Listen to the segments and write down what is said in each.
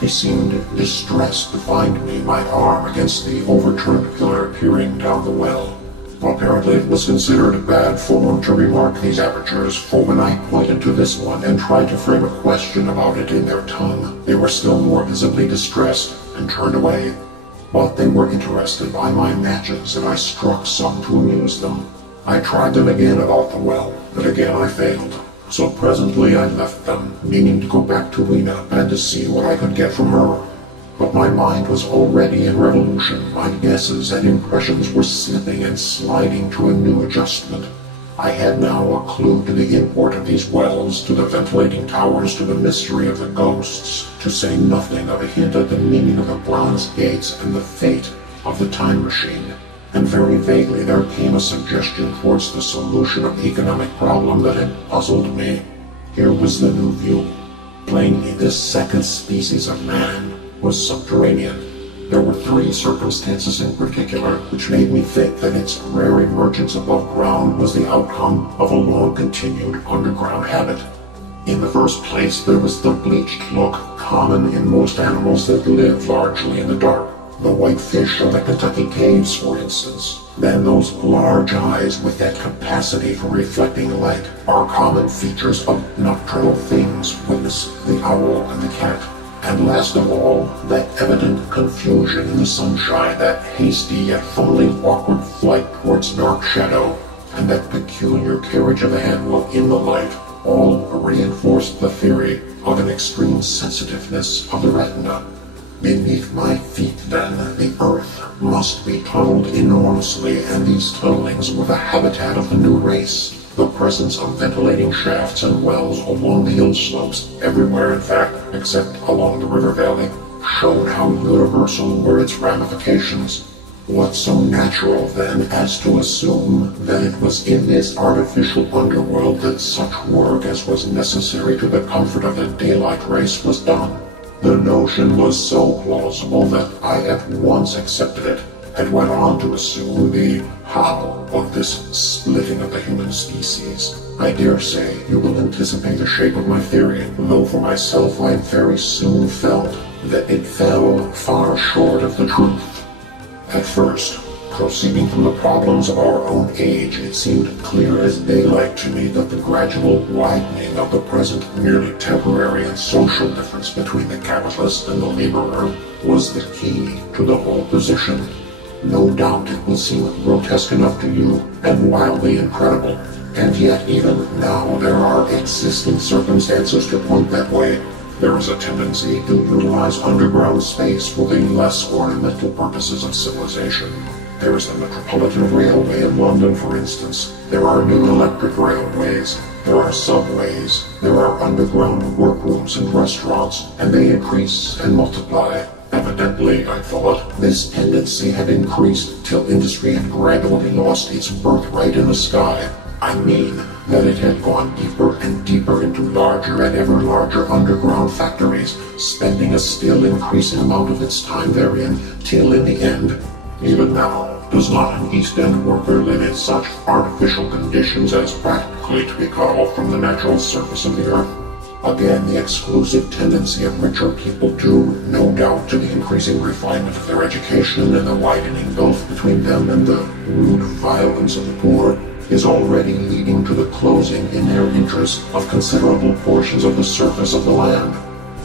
He seemed distressed to find me, my arm against the overturned pillar, peering down the well. Apparently it was considered bad form to remark these apertures, for when I pointed to this one and tried to frame a question about it in their tongue, they were still more visibly distressed and turned away. But they were interested by my matches, and I struck some to amuse them. I tried them again about the well, but again I failed. So presently I left them, meaning to go back to Lena and to see what I could get from her. But my mind was already in revolution. My guesses and impressions were slipping and sliding to a new adjustment. I had now a clue to the import of these wells, to the ventilating towers, to the mystery of the ghosts, to say nothing of a hint at the meaning of the bronze gates and the fate of the time machine. And very vaguely there came a suggestion towards the solution of the economic problem that had puzzled me. Here was the new view. Plainly, this second species of man was subterranean. There were three circumstances in particular which made me think that its rare emergence above ground was the outcome of a long-continued underground habit. In the first place, there was the bleached look common in most animals that live largely in the dark. The white fish of the Kentucky caves, for instance. Then those large eyes with that capacity for reflecting light are common features of nocturnal things, witness the owl and the cat. And last of all, that evident confusion in the sunshine, that hasty yet fumbling awkward flight towards dark shadow, and that peculiar carriage of the animal in the light, all reinforced the theory of an extreme sensitiveness of the retina. Beneath my feet, then, the earth must be tunneled enormously, and these tunnelings were the habitat of the new race. The presence of ventilating shafts and wells along the hill slopes, everywhere in fact, except along the river valley, showed how universal were its ramifications. What so natural, then, as to assume that it was in this artificial underworld that such work as was necessary to the comfort of the daylight race was done? The notion was so plausible that I at once accepted it, and went on to assume the how of this splitting of the human species. I dare say you will anticipate the shape of my theory, though for myself I very soon felt that it fell far short of the truth. At first, proceeding from the problems of our own age, it seemed clear as daylight to me that the gradual widening of the present merely temporary and social difference between the capitalist and the laborer was the key to the whole position. No doubt it will seem grotesque enough to you, and wildly incredible, and yet even now there are existing circumstances to point that way. There is a tendency to utilize underground space for the less ornamental purposes of civilization. There is the Metropolitan Railway in London, for instance. There are new electric railways. There are subways. There are underground workrooms and restaurants, and they increase and multiply. Evidently, I thought, this tendency had increased till industry had gradually lost its birthright in the sky. I mean that it had gone deeper and deeper into larger and ever larger underground factories, spending a still increasing amount of its time therein, till in the end, even now, does not an East End worker live in such artificial conditions as practically to be cut off from the natural surface of the earth? Again, the exclusive tendency of richer people due, no doubt, to the increasing refinement of their education and the widening gulf between them and the rude violence of the poor, is already leading to the closing in their interest of considerable portions of the surface of the land.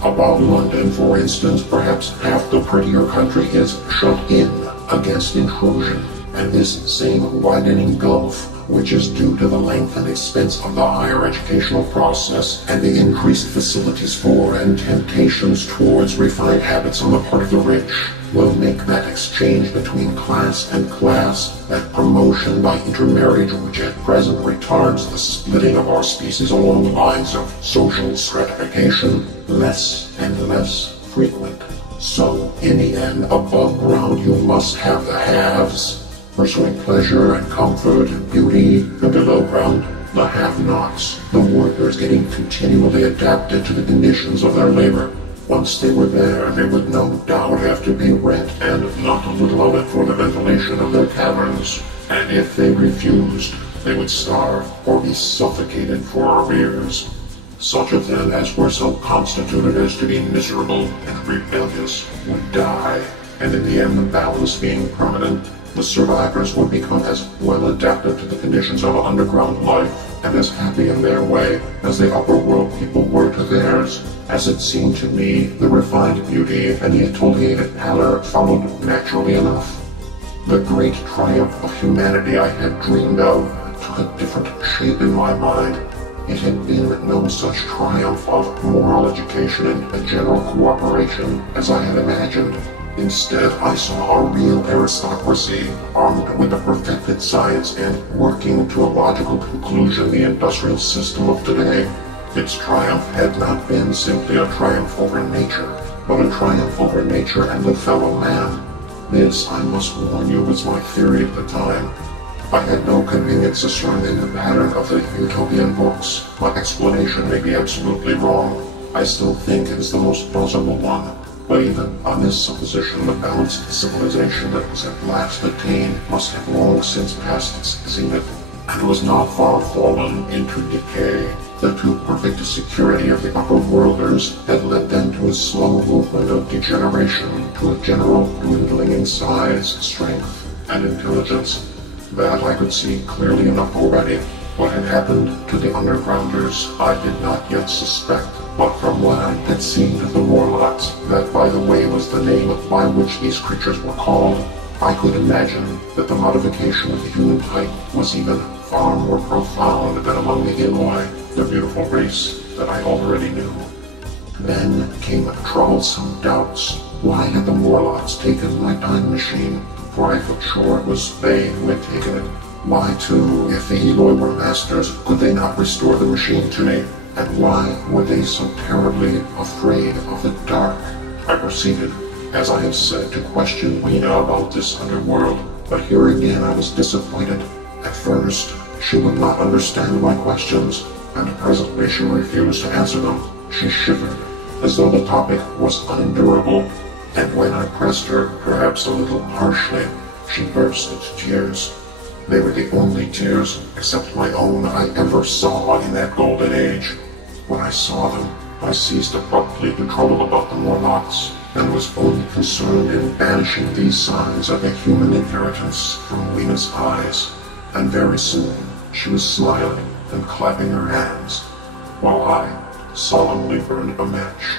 About London, for instance, perhaps half the prettier country is shut in against intrusion, and this same widening gulf, which is due to the length and expense of the higher educational process and the increased facilities for and temptations towards refined habits on the part of the rich, will make that exchange between class and class, that promotion by intermarriage which at present retards the splitting of our species along the lines of social stratification, less and less frequent. So, in the end, above ground you must have the haves, pursuing pleasure and comfort and beauty, and below ground, the have-nots, the workers getting continually adapted to the conditions of their labor. Once they were there, they would no doubt have to pay rent, and not a little of it, for the ventilation of their caverns. And if they refused, they would starve or be suffocated for arrears. Such of them as were so constituted as to be miserable and rebellious would die, and in the end, the balance being permanent, the survivors would become as well adapted to the conditions of underground life and as happy in their way as the upper world people were to theirs. As it seemed to me, the refined beauty and the exfoliated pallor followed naturally enough. The great triumph of humanity I had dreamed of took a different shape in my mind. It had been no such triumph of moral education and a general cooperation as I had imagined. Instead, I saw a real aristocracy, armed with a perfected science and working to a logical conclusion the industrial system of today. Its triumph had not been simply a triumph over nature, but a triumph over nature and the fellow man. This, I must warn you, was my theory at the time. I had no convenience surrounding the pattern of the utopian books. My explanation may be absolutely wrong. I still think it is the most plausible one. But even on this supposition, the balanced civilization that was at last attained must have long since passed its zenith, and was not far fallen into decay. The too perfect security of the upper worlders had led them to a slow movement of degeneration, to a general dwindling in size, strength, and intelligence. That I could see clearly enough already. What had happened to the undergrounders I did not yet suspect, but from what I had seen of the Morlocks, that by the way was the name by which these creatures were called, I could imagine that the modification of the human type was even far more profound than among the Eloi, the beautiful race that I already knew. Then came troublesome doubts. Why had the Morlocks taken my time machine? For I felt sure it was they who had taken it. Why, too, if the Eloi were masters, could they not restore the machine to me? And why were they so terribly afraid of the dark? I proceeded, as I have said, to question Weena about this underworld, but here again I was disappointed. At first, she would not understand my questions, and presently she refused to answer them. She shivered, as though the topic was unendurable, and when I pressed her, perhaps a little harshly, she burst into tears. They were the only tears, except my own, I ever saw in that golden age. When I saw them, I ceased abruptly to trouble about the Morlocks, and was only concerned in banishing these signs of a human inheritance from Weena's eyes. And very soon, she was smiling and clapping her hands, while I solemnly burned a match.